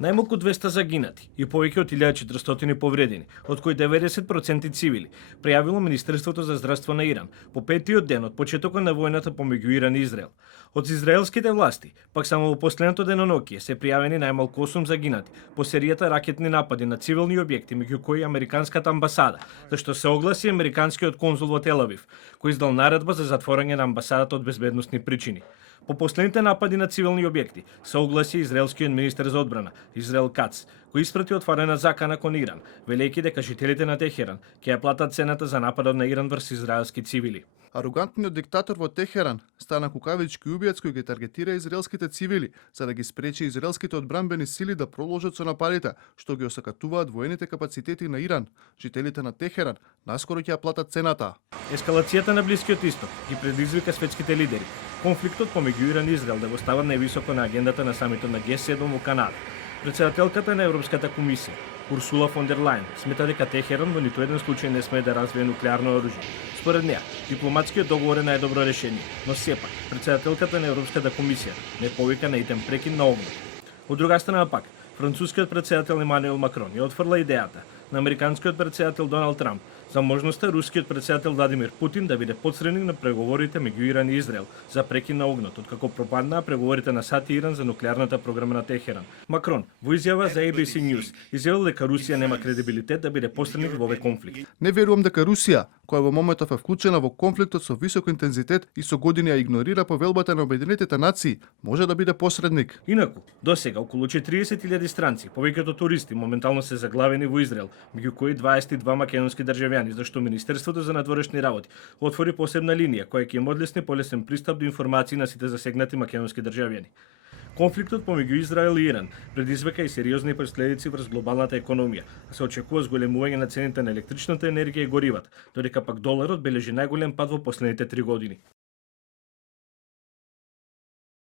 Најмалку 200 загинати и повеќе од 1400 повредени, од кои 90% цивили, пријавило Министерството за здравство на Иран по петиот ден од почетокот на војната помеѓу Иран и Израел. Од израелските власти, пак само во последното деноноќие се пријавени најмалку 8 загинати по серијата ракетни напади на цивилни објекти, меѓу кои американската амбасада, зашто се огласи американскиот конзул во Тел Авив, кој издал наредба за затворање на амбасадата од безбедносни причини. По последните напади на цивилни објекти се огласи израелскиот министер за одбрана, Израел Кац, кој испрати отворена закана кон Иран, велејќи дека жителите на Техеран ќе ја платат цената за нападот на Иран врз израелски цивили. Арогантниот диктатор во Техеран стана кукавички убиец кој ги таргетира израелските цивили за да ги спречи израелските одбранбени сили да продолжат со нападите, што ги осакатуваат воените капацитети на Иран. Жителите на Техеран наскоро ќе ја платат цената. Ескалацијата на Блискиот Исток ги предизвика светските лидери. Конфликтот помеѓу Иран и Израел да го стават највисоко на агендата на самитот на Г7 во Канада. Председателката на Европската комисија, Урсула фон дер Лајен, смета дека Техеран во ниту еден случај не смее да развие нуклеарно оружје. Според неа, дипломатскиот договор е најдобро решение, но сепак, председателката на Европската комисија не повика на итем прекин на огнот. Од друга страна пак, францускиот председател Емануел Макрон ја отфрла идејата на американскиот председател Доналд Трамп за можноста рускиот председател Владимир Путин да биде посредник на преговорите меѓу Иран и Израел за прекин на огнот, откако пропаднаа преговорите на САД и Иран за нуклеарната програма на Техеран. Макрон во изјава за ABC News изјавил дека Русија нема кредибилитет да биде посредник во овој конфликт. Не верувам дека Русија, која во моментов е вклучена во конфликтот со висок интензитет и со години ја игнорира повелбата на Обединетите нации, може да биде посредник. Инаку, досега околу 40.000 странци, повеќето туристи, моментално се заглавени во Израел, меѓу кои 22 македонски државјани, зашто Министерството за надворешни работи отвори посебна линија која ќе им одлесни полесен пристап до информации на сите засегнати македонски државјани. Конфликтот помеѓу Израел и Иран предизвика и сериозни последици врз глобалната економија, а се очекува зголемување на цените на електричната енергија и горивата, додека пак доларот бележи најголем пад во последните 3 години.